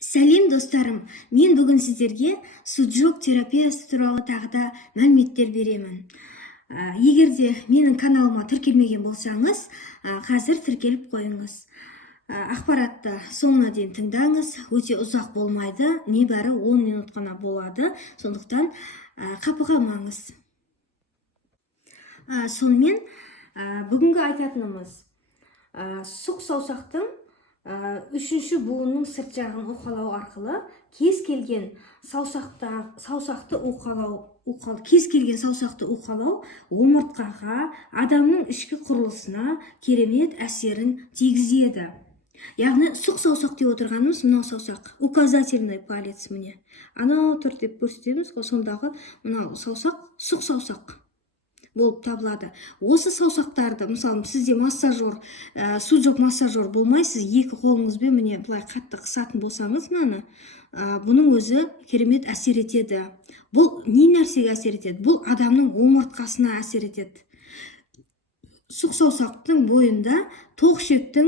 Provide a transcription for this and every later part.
Сәлем достарым, мен бүгін сіздерге суджук терапиясы туралы тағы да мәліметтер беремін. Егер де менің каналыма тіркелмеген болсаңыз, қазір тіркеліп қойыңыз. Ақпаратты соңына дейін тыңдаңыз, өте ұзақ болмайды, небәрі 10 минут қана болады, сондықтан қапы қалмаңыз. Сонымен бүгінгі айтатынымыз сұқ саусақтың үшінші буынның сырт жағын уқалау арқылы кез келген саусақты уқалау омыртқаға, адамның ішкі құрылысына керемет әсерін тигізеді. Яғни сұқ саусақ деп отырғанымыз мынау саусақ, указательный палец міне. Анау тұр деп көрсетеміз, сондағы мынау саусақ сұқ саусақ болып табылады. Осы саусақтарды, мысалы, сізде массажер, суджук массажер болмайсыз, екі қолыңызбен міне былай қатты қысатын болсаңыз, бұның өзі керемет әсер етеді. Бұл не нәрсеге әсер етеді? Бұл адамның омыртқасына әсер етеді. Сұқ саусақтың бойында тоқ ішектің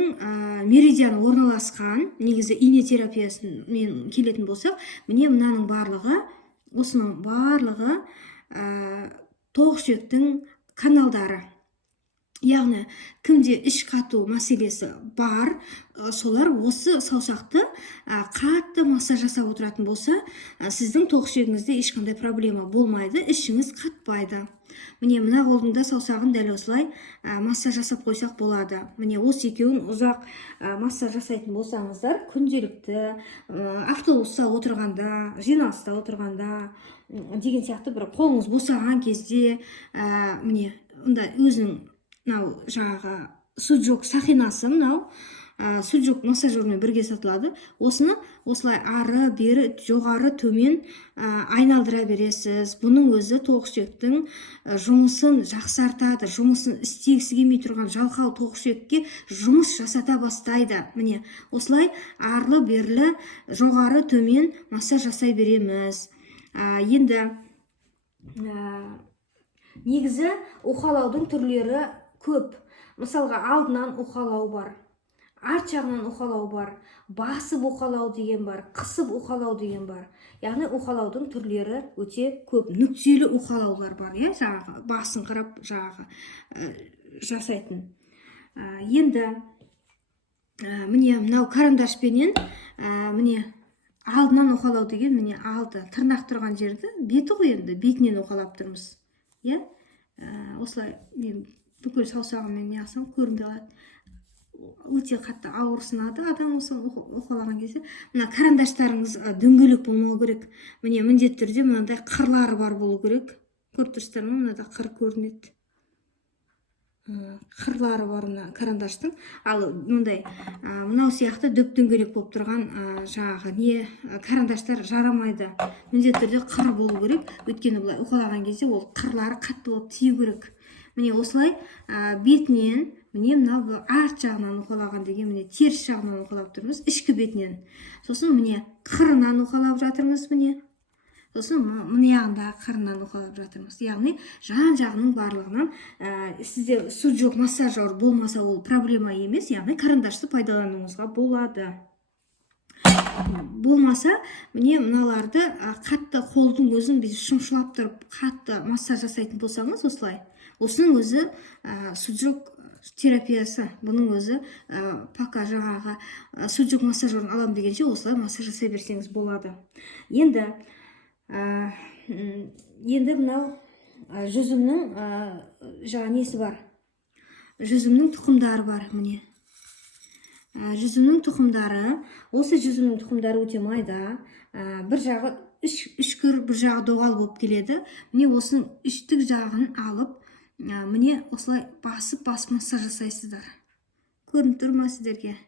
меридианы орналасқан, негізі ине терапиясымен келетін болсақ, міне мынаның барлығы, осының барлығы тоқ ішектің каналдары. Яғни, кімде іш қату мәселесі бар, солар осы саусақты қатты массаж жасап отыратын болса, сіздің тоқ ішегіңізде ешқандай проблема болмайды, ішіңіз қатпайды. Міне мына қолдың да саусағын дәл осылай массаж жасап қойсақ болады. Міне осы екеуін ұзақ массаж жасайтын болсаңыздар, күнделікті автобуста отырғанда, жиналыста отырғанда деген сияқты бір қолыңыз босаған кезде, міне өзінің мынау жаңағы суджук сақинасы, мынау суджук массажермен бірге сатылады. Осыны осылай ары бері жоғары төмен айналдыра бересіз. Бұның өзі тоқ ішектің жұмысын жақсартады, жұмысын істегісі келмей тұрған жалқау тоқ ішекке жұмыс жасата бастайды. Міне осылай арлы берлі жоғары төмен массаж жасай береміз. Енді негізі уқалаудың түрлері көп. Мысалға, алдынан уқалау бар, арт жағынан уқалау бар, басып уқалау деген бар, қысып уқалау деген бар. Яғни уқалаудың түрлері өте көп. Нүктелі уқалаулар бар, жаңағы басын қарап жаңағы жасайтын. Енді міне мынау карандашпенен міне алдынан уқалау деген, міне алды тырнақ тұрған жерді, беті ғой, енді бетінен уқалап тұрмыз. Осылай мен бүкіл саусағыммен не алсам көрінбей қалады. Өте қатты ауырсынады адам осы уқалаған кезде. Мына карандаштарыңыз дөңгелек болмау керек. Міне міндетті түрде мынандай қырлары бар болу керек. Көріп тұрсыздар ма? Мынада қыр көрінеді. Қырлары бар мына карандаштың. Ал мынау сияқты дөп дөңгелек болып тұрған жаңағы не карандаштар жарамайды. Міндетті түрде қыр болу керек. Өйткені былай уқалаған кезде ол қырлары қатты болып тию керек. Міне осылай бетінен, міне мынау арт жағынан уқалаған деген, міне теріс жағынан уқалап тұрмыз, ішкі бетінен. Сосын міне қырынан уқалап жатырмыз, міне. Сосын мына жағында қырынан уқалап жатырмыз. Яғни жан жағының барлығынан сізде суджук массажер болмаса ол проблема емес, яғни карандашты пайдалануыңызға болады. Болмаса, міне мыналарды қатты қолдың өзін біз шымшылап тұрып қатты массаж жасайтын болсаңыз, осылай. Осының өзі суджук терапиясы. Бұның өзі пока жаңағы суджук массажерін алам дегенше осылай массаж жасай берсеңіз болады. Енді мынау жүзімнің жаңа несі бар? Жүзімнің тұқымдары бар, міне. Жүзімнің тұқымдары, осы жүзімнің тұқымдары өте майда, бір жағы үшкір, бір жағы доғал болып келеді. Міне осының үштік жағын алып, міне осылай басып массаж жасайсыздар. Көрініп тұр ма сіздерге?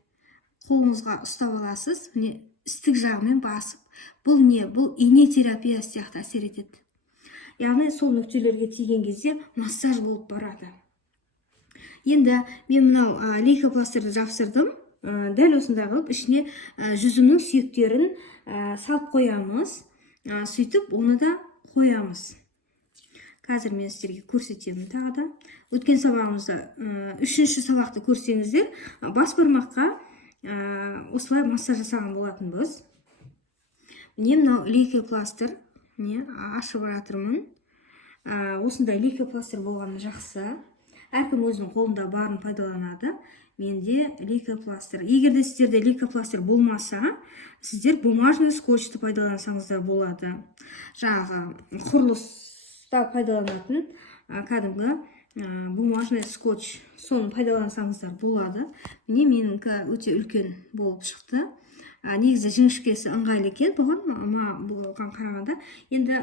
Қолыңызға ұстап аласыз, міне үстік жағымен басып. Бұл не? Бұл ине терапиясы сияқты әсер етеді. Яғни сол нүктелерге тиген кезде массаж болып барады. Енді мен мынау лейкопластырды жапсырдым. Дәл осындай қылып ішіне жүзімнің сүйектерін салып қоямыз. Сөйтіп оны да қоямыз. Қазір мен сіздерге көрсетемін тағы да. Өткен сабағымызда үшінші сабақты көрсеңіздер, бас бармаққа осылай массаж жасаған болатынбыз. міне мынау лейкопластыр, міне ашып жатырмын. Осындай лейкопластыр болғаны жақсы. Әркім өзінің қолында барын пайдаланады. Менде лейкопластыр. Егер де сіздерде лейкопластыр болмаса, сіздер бумажный скотчты пайдалансаңыздар болады. Жаңағы құрылыста пайдаланатын кәдімгі бумажный скотч, соны пайдалансаңыздар болады. Міне менікі өте үлкен болып шықты. Негізі жіңішкесі ыңғайлы екен бұған қарағанда. Енді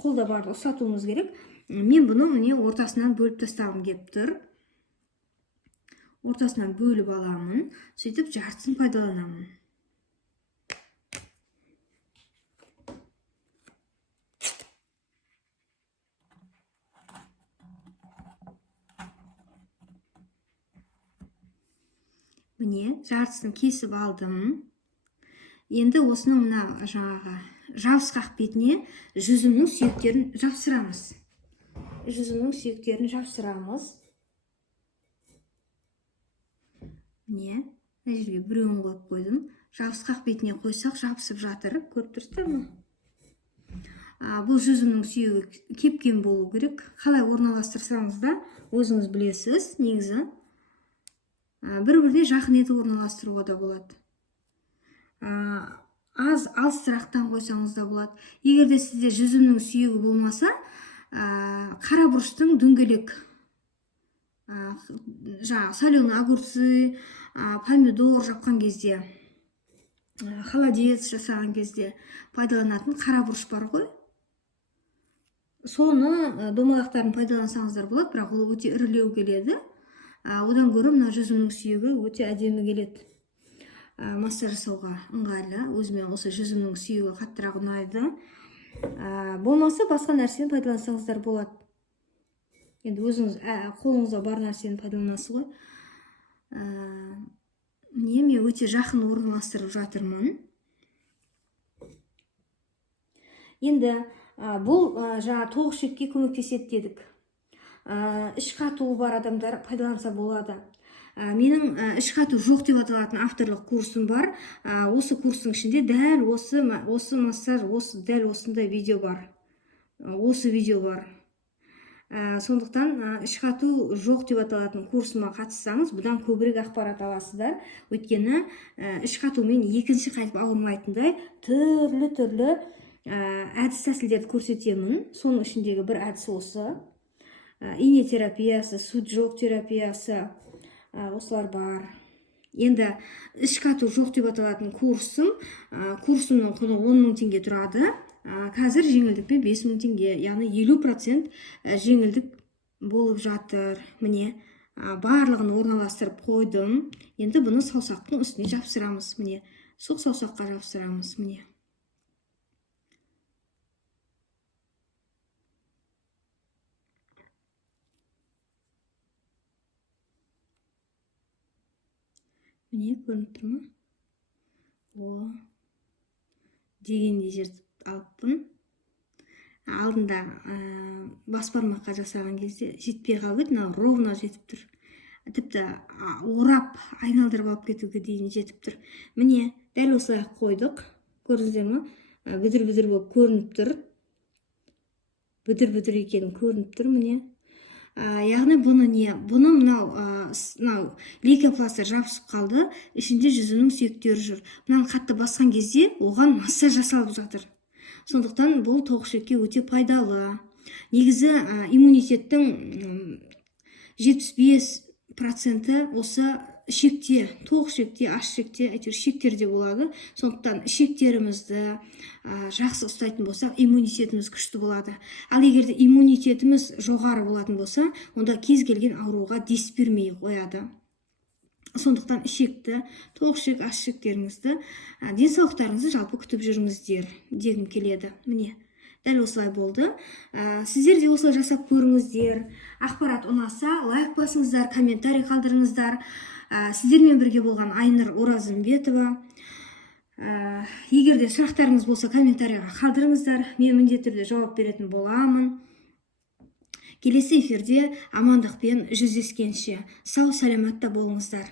қолда барды ұстатуымыз керек. Мен бұны міне ортасынан бөліп тастағым келіп тұр. Ортасынан бөліп аламын, сөйтіп жартысын пайдаланамын. Міне жартысын кесіп алдым. Енді осының мына жаңағы жабысқақ бетіне жүзімнің сүйектерін жапсырамыз. Міне, мына жерге біреуін қойып қойдым. Жабысқақ бетіне қойсақ жабысып жатыр. Көріп тұрсыздар ма? Бұл жүзімнің сүйегі кепкен болу керек. Қалай орналастырсаңыз да өзіңіз білесіз. Негізі бір-біріне жақын етіп орналастыруға да болады. Аз алыстырақтан қойсаңыз да болады. Егер де сізде жүзімнің сүйегі болмаса, қара бұрыштың дөңгелек соленый огурцы, помидор жапқан кезде, холодец жасаған кезде пайдаланатын қара бұрыш бар ғой. Соны домалақтарын пайдалансаңыздар болады, бірақ ол өте ірілеу келеді. Одан гөрі мына жүзімнің сүйегі өте әдемі келеді. Массаж жасауға ыңғайлы. Өзіме осы жүзімнің сүйегі қаттырақ ұнайды. Болмаса басқа нәрсені пайдалансаңыздар болады. Енді өзіңіз қолыңызда бар нәрсені пайдаланасыз ғой. Мен өте жақын орналастырып жатырмын. Енді бұл жаңа тоқ ішекке көмектеседі дедік. Іш қатуы бар адамдар пайдаланса болады. Менің іш қату жоқ деп аталатын авторлық курсым бар. Осы курстың ішінде дәл осы массаж, дәл осындай видео бар. Осы видео бар. Сондықтан іш қату жоқ деп аталатын курсыма қатыссаңыз, бұдан көбірек ақпарат аласыздар. Өйткені іш қатумен екінші қайтып ауырмайтындай түрлі әдіс тәсілдерді көрсетемін. Соның ішіндегі бір әдіс осы. Ине терапиясы, суджок терапиясы, осылар бар. Енді іш қату жоқ деп аталатын курсымның құны 10 000 теңге тұрады. Қазір жеңілдікпен 5 000 теңге, яғни 50% жеңілдік болып жатыр. Міне, барлығын орналастырып қойдым. Енді бұны саусақтың үстіне жапсырамыз. Міне, сұқ саусаққа жапсырамыз. Міне. Міне, көрініп тұр ма? Дегендей жерді алыппын. Алдында бас бармаққа жасаған кезде жетпей қалып еді, ровно жетіп тұр. Тіпті орап айналдырып алып кетуге дейін жетіп тұр. Міне, дәл осылай қойдық. Көрдіңіздер ме? Бүдір-бүдір болып көрініп тұр. Бүдір-бүдір екені көрініп тұр. Міне. Яғни бұны мынау лейкопластыр жабысып қалды, ішінде жүзімнің сүйектері жүр. Мынаны қатты басқан кезде оған массаж жасалып жатыр. Сондықтан бұл тоқ ішекке өте пайдалы. Негізі иммунитеттің 75% осы ішекте, тоқ ішекте, аш ішекте, әйтеуір ішектерде болады. Сондықтан ішектерімізді жақсы ұстайтын болсақ, иммунитетіміз күшті болады. Ал егер де иммунитетіміз жоғары болатын болса, онда кез келген ауруға дес бермей қояды. Сондықтан ішекті, тоқ ішек, аш ішектеріңізді, денсаулықтарыңызды жалпы күтіп жүріңіздер дегім келеді. Міне, дәл осылай болды. Сіздер де осылай жасап көріңіздер. Ақпарат ұнаса, лайк басыңыздар, комментарий қалдырыңыздар. Сіздермен бірге болған Айнұр Оразымбетова. Егер де сұрақтарыңыз болса, комментарийға қалдырыңыздар. Мен міндетті түрде жауап беретін боламын. Келесі эфирде амандықпен жүздескенше сау саламатта болыңыздар.